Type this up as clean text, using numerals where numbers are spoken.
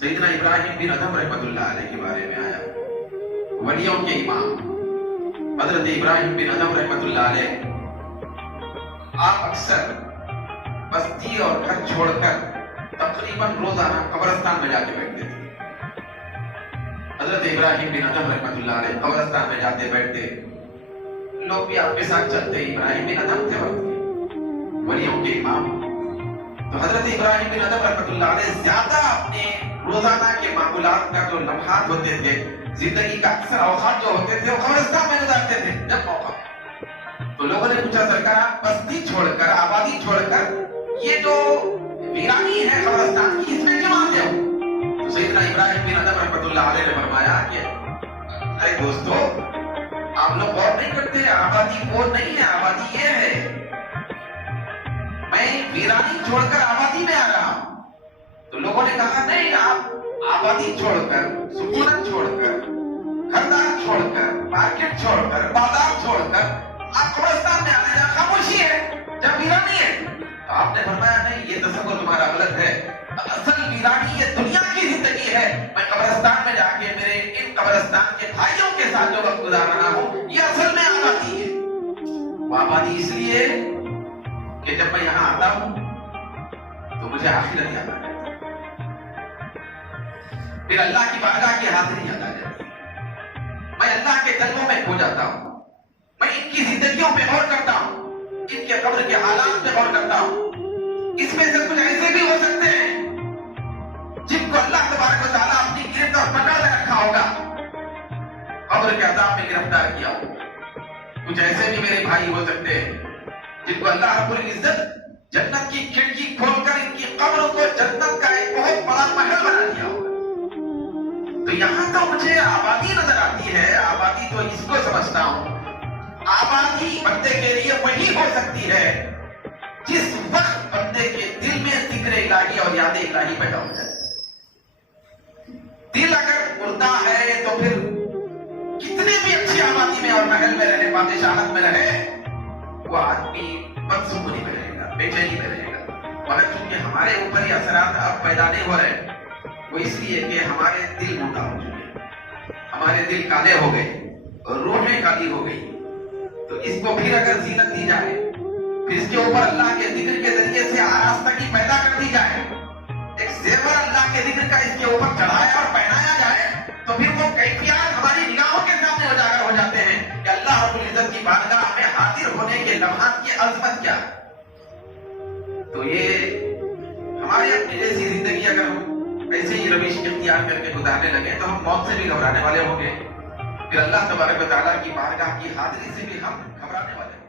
سیدنا ابراہیم بن ادھم رحمۃ اللہ علیہ کے بارے میں آیا. ولیوں کے امام حضرت ابراہیم بن ادھم رحمۃ اللہ علیہ آپ اکثر بستی اور گھر چھوڑ کر تقریباً روزانہ قبرستان میں جا کے بیٹھتے تھے. حضرت ابراہیم بن ادھم رحمۃ اللہ علیہ قبرستان میں جاتے بیٹھتے, لوگ بھی آپ کے ساتھ چلتے. ابراہیم بن ادھم تھے وقت ولیوں کے امام. تو حضرت ابراہیم بن ادھم رحمۃ اللہ علیہ زیادہ اپنے روزانہ کے معمولات کا جو لمحات ہوتے تھے, زندگی کا اکثر اوقات جو ہوتے تھے, وہ قبرستان میں گزارتے تھے جب موقع. تو لوگوں نے پوچھا سرکار آپ بستی چھوڑ کر, آبادی چھوڑ کر یہ جو ویرانی ہے قبرستان کی, اس میں کیوں آتے ہو؟ تو سیدنا ابراہیم بن ادھم رحمۃ اللہ علیہ نے فرمایا کہ ارے دوستو, آپ لوگ غور نہیں کرتے, آبادی وہ نہیں ہے, آبادی یہ ہے. میں ویرانی چھوڑ کر آبادی میں آ رہا ہوں. تو لوگوں نے کہا نہیں, آپ آبادی چھوڑ کر, سکونت چھوڑ کر, گھردار چھوڑ کر, مارکیٹ چھوڑ کر, بازار چھوڑ کر آپ قبرستان میں آنے جا, خاموشی ہے جب ویرانی ہے. تو آپ نے فرمایا نہیں, یہ تصور تمہارا غلط ہے. اصل ویرانی یہ دنیا کی زندگی ہے. میں قبرستان میں جا کے میرے ان قبرستان کے بھائیوں کے ساتھ جو وقت گزار رہا ہوں, یہ اصل میں آبادی ہے. وہ آبادی اس لیے کہ جب میں یہاں آتا ہوں تو مجھے آخرت یاد آ جاتی ہے, پھر اللہ کی بارگاہ کی حاضری یاد آ جاتی ہے. میں اللہ کے جلووں میں کھو جاتا ہوں. میں ان کی زندگیوں پہ غور کرتا ہوں, ان کے قبر کے حالات پہ غور کرتا ہوں. اس میں سے کچھ ایسے بھی ہو سکتے ہیں جن کو اللہ تبارک و تعالیٰ اپنی گرفت اور پکڑ میں رکھا ہوگا, قبر کے عذاب میں گرفتار کیا ہوگا. کچھ ایسے بھی میرے بھائی ہو سکتے ہیں جن کو اللہ رب العزت جنت کی کھڑکی کھول کر ان کی قبر کو جنت کا ایک بہت بڑا محل بنا دیا ہوگا. تو یہاں تو مجھے آبادی نظر آتی ہے. آبادی تو اس کو سمجھتا ہوں, آبادی بندے کے لیے وہی ہو سکتی ہے جس وقت بندے کے دل میں ذکر الہی اور یاد الہی پیدا ہو جائے. دل اگر مردہ ہے تو پھر کتنے بھی اچھی آبادی میں اور محل میں رہے, بادشاہت میں رہے, وہ آدمی بدسکونی میں رہے گا, بے چینی میں رہے گا. مگر چونکہ ہمارے اوپر یہ اثرات اب پیدا نہیں ہو رہے, وہ اس لیے کہ ہمارے دل مردہ ہو چکے, ہمارے دل کالے ہو گئے, روحیں کالی ہو گئی. تو اس کو پھر اگر زینت دی جائے, پھر اس کے اوپر اللہ کے ذکر کے ذریعے سے آراستگی پیدا کر دی جائے, ایک زیور اللہ کے ذکر کا اس کے اوپر چڑھایا اور پہنایا جائے, تو پھر وہ کیفیات ہماری نگاہوں کے سامنے اجاگر ہو جاتے ہیں کہ اللہ رب العزت کی بارگاہ میں حاضر ہونے کے لمحات کی عظمت کیا ہے. تو یہ ہماری اپنی جیسی زندگی اگر ہم ایسے ہی روش اختیار کر کے گزارنے لگے تو ہم موت سے بھی گھبرانے والے ہوں گے, پھر اللہ تبارک و تعالیٰ کی بارگاہ کی حاضری سے بھی ہم گھبرانے والے ہیں.